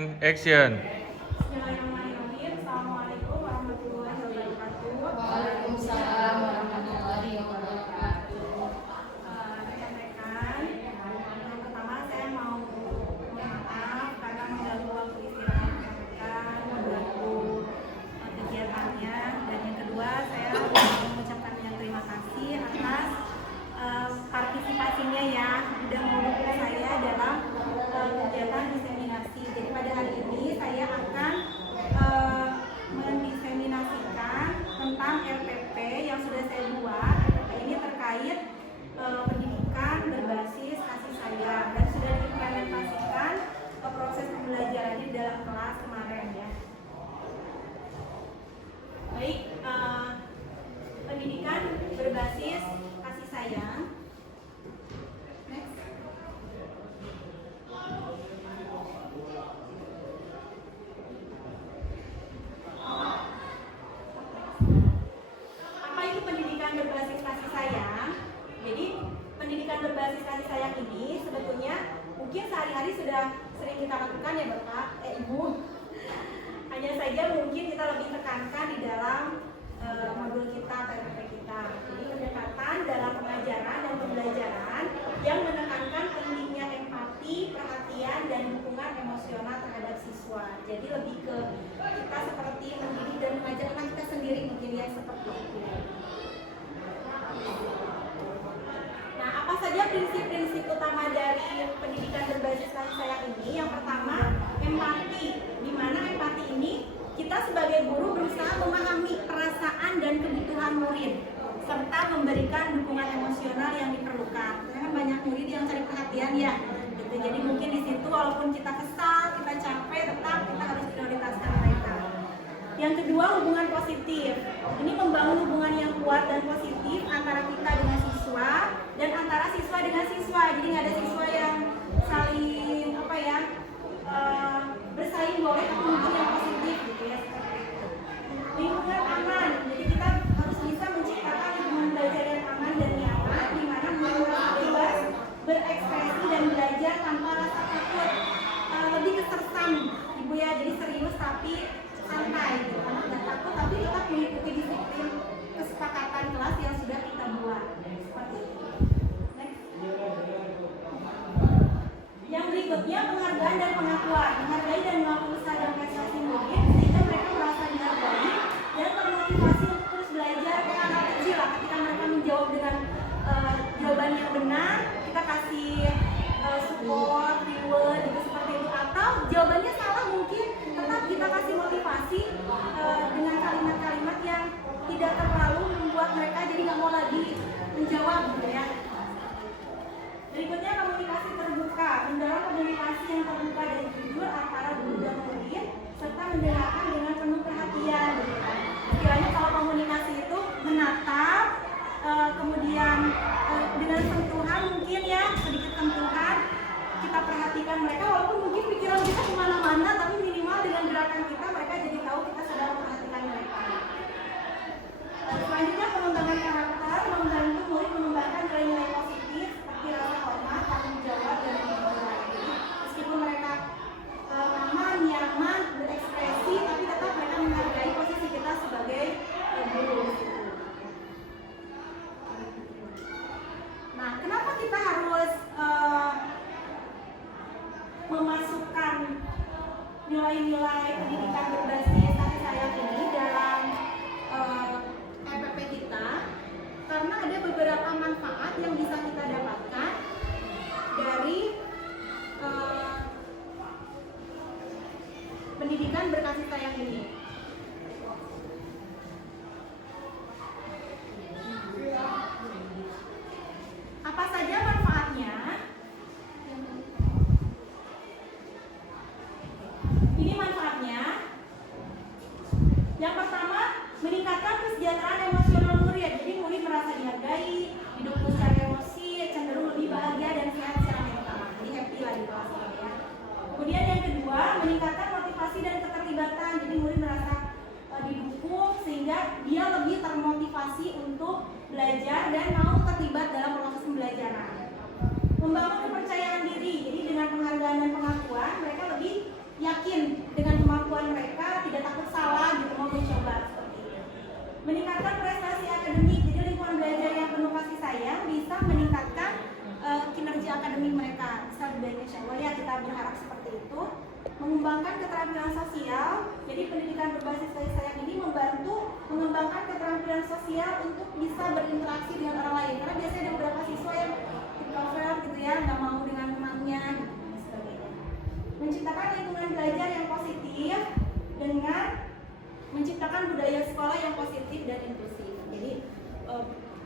and action. Bismillahirrahmanirrahim. Assalamualaikum warahmatullahi wabarakatuh. Waalaikumsalam warahmatullahi wabarakatuh. Rekan-rekan, yang pertama saya mau mohon maaf karena mengganggu waktu istirahat rekan-rekan, mengganggu kegiatannya. Dan yang kedua, saya mau mengucapkan banyak terima kasih atas partisipasinya ya, sudah mau dukung saya dalam kegiatan diseminasi. Jadi pada hari ini saya akan mendiseminasikan tentang RPP yang sudah saya buat. RPP ini terkait pendidikan berbasis kasih sayang dan sudah diimplementasikan ke proses pembelajarannya di dalam kelas kemarin ya. Baik, pendidikan berbasis kasih sayang. Next. Apa itu pendidikan berbasis kasih sayang? Jadi pendidikan berbasis kasih sayang ini sebetulnya mungkin sehari-hari sudah sering kita lakukan ya Bapak, Ibu. Hanya saja mungkin kita lebih tekankan di dalam modul kita, PPP kita. Jadi pendekatan dalam pengajaran dan pembelajaran yang menekankan pentingnya empati, perhatian, dan dukungan emosional terhadap siswa. Jadi lebih ke kita seperti mendidik dan mengajarkan kita sendiri mungkin ya seperti itu. Nah, apa saja prinsip-prinsip utama dari pendidikan berbasis kasih sayang ini? Yang pertama, empati. Di mana empati ini kita sebagai guru berusaha memahami perasaan dan kebutuhan murid serta memberikan dukungan emosional yang diperlukan. Karena kan banyak murid yang cari perhatian ya. Gitu. Jadi mungkin di situ walaupun kita kesal, kita capek, tetap kita harus prioritaskan mereka. Yang kedua, hubungan positif. Ini membangun hubungan yang kuat dan positif antara kita dengan siswa dan antara siswa dengan siswa. Jadi nggak ada siswa yang saling bersaing boleh, tapi mungkin yang positif gitu ya. Lingkungan aman. Jadi kita harus bisa menciptakan lingkungan belajar yang aman dan nyaman, di mana murid bebas berekspresi dan belajar tanpa rasa takut. Lebih kesersan, Ibu ya. Jadi serius tapi santai gitu. Karena nggak takut tapi tetap mengikuti disiplin kesepakatan kelas yang sudah kita buat. Seperti itu. Next. Yang berikutnya, penghargaan dan pengakuan. Menghargai dan mengakui usaha dan prestasi murid sehingga mereka merasa dihargai dan termotivasi untuk terus belajar. Kayak anak kecil lah, ketika mereka menjawab dengan jawaban yang benar, kita kasih support, reward gitu seperti itu. Atau jawabannya salah mungkin tetap kita kasih motivasi dengan kalimat-kalimat yang tidak terlalu membuat mereka jadi nggak mau lagi menjawab gitu ya. Berikutnya, komunikasi terbuka. Mendorong komunikasi yang terbuka dan jujur antara guru dan murid serta mendengarkan dengan penuh perhatian. Istilahnya kalau komunikasi itu menatap, kemudian dengan sentuhan mungkin ya, sedikit sentuhan kita perhatikan mereka walaupun mungkin pikiran kita kemana-mana, tapi minimal dengan gerakan kita mereka jadi tahu kita sedang memperhatikan mereka. Selanjutnya, pengembangan karakter. Membantu murid mengembangkan nilai-nilai positif seperti rasa hormat, tanggung jawab, dan kemampuan. Meskipun mereka aman, nyaman, berekspresi, tapi tetap mereka menghargai posisi kita sebagai guru. Nah, kenapa kita harus memasukkan nilai-nilai pendidikan berbasis kasih sayang ini dalam RPP kita? Karena ada beberapa manfaat yang bisa kita dapatkan dari pendidikan berkasih sayang ini. Apa saja manfaatnya? Ini manfaatnya. Yang pertama, meningkatkan kesejahteraan emosional murid. Jadi murid merasa dihargai, didukung secara emosi, cenderung lebih bahagia dan sehat secara mental. Jadi happy lah di kelas ya. Kemudian yang kedua, meningkatkan motivasi dan keterlibatan. Jadi murid merasa didukung sehingga dia lebih termotivasi untuk belajar dan mau terlibat dalam proses pembelajaran. Membangun kepercayaan diri. Jadi dengan penghargaan dan pengakuan mereka lebih yakin Insya Allah ya, kita berharap seperti itu. Mengembangkan keterampilan sosial. Jadi pendidikan berbasis kasih sayang ini membantu mengembangkan keterampilan sosial untuk bisa berinteraksi dengan orang lain. Karena biasanya ada beberapa siswa yang introvert gitu ya, nggak mau dengan temannya gitu, dan sebagainya. Menciptakan lingkungan belajar yang positif dengan menciptakan budaya sekolah yang positif dan inklusif. Jadi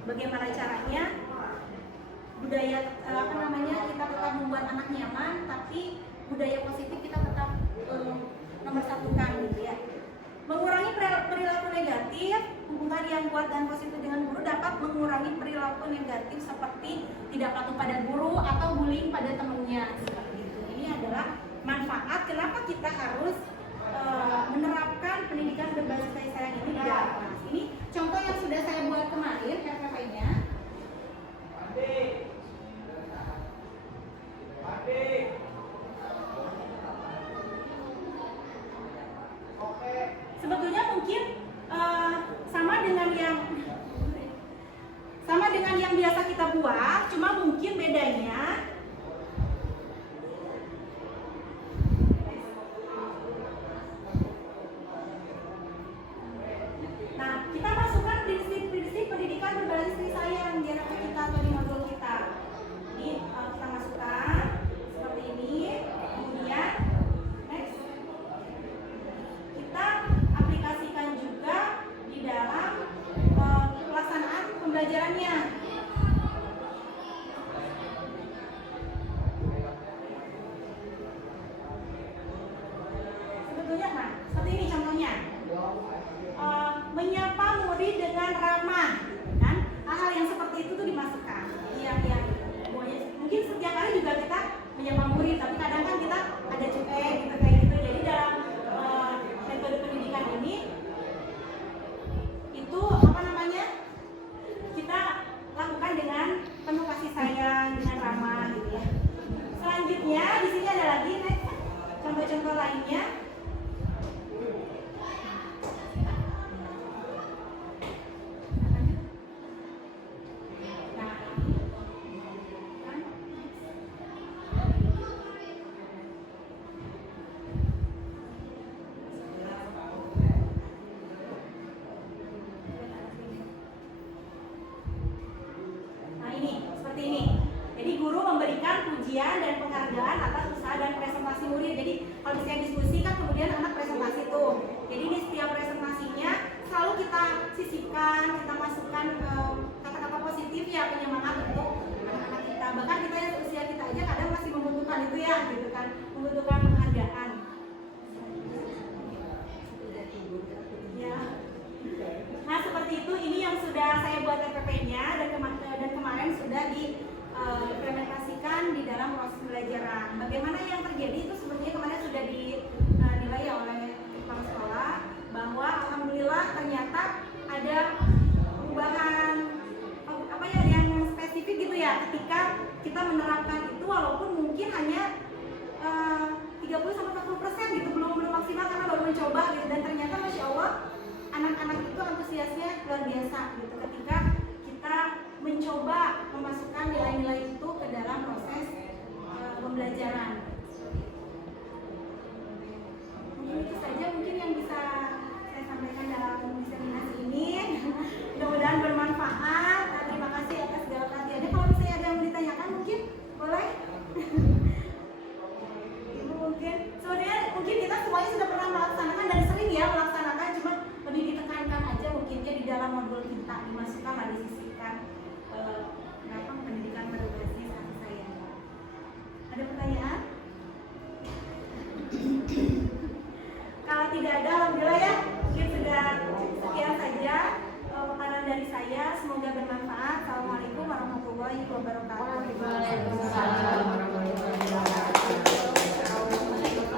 bagaimana caranya budaya kita tetap membuat anak nyaman, tapi budaya positif kita tetap nomor satukan gitu ya. Mengurangi perilaku negatif. Hubungan yang kuat dan positif dengan guru dapat mengurangi perilaku negatif seperti tidak patuh pada guru atau bullying pada temannya seperti itu. Ini adalah manfaat kenapa kita harus menerapkan pendidikan berbasis kasih sayang ini di dalam kelas. Ini contoh yang sudah saya buat kemarin FFI-nya. Sebetulnya mungkin sama dengan yang biasa kita buat, cuma mungkin bedanya kita masukkan prinsip-prinsip pendidikan berbasis kasih sayang di RP kita atau di modul kita. Jadi kita masukkan seperti ini, kemudian next kita aplikasikan juga di dalam pelaksanaan pembelajarannya. Sebetulnya, seperti ini contohnya. Menyapa murid dengan ramah, kan? Hal-hal yang seperti itu tuh dimasukkan. Yang mungkin setiap hari juga kita menyapa murid, tapi kadang kan kita ada cuek gitu kayak gitu. Jadi dalam metode pendidikan ini itu kita lakukan dengan penuh kasih sayang, dengan ramah gitu ya. Selanjutnya di sini ada lagi contoh-contoh lainnya. Dan penghargaan atas usaha dan presentasi murid. Jadi kalau misalnya diskusi kan kemudian anak presentasi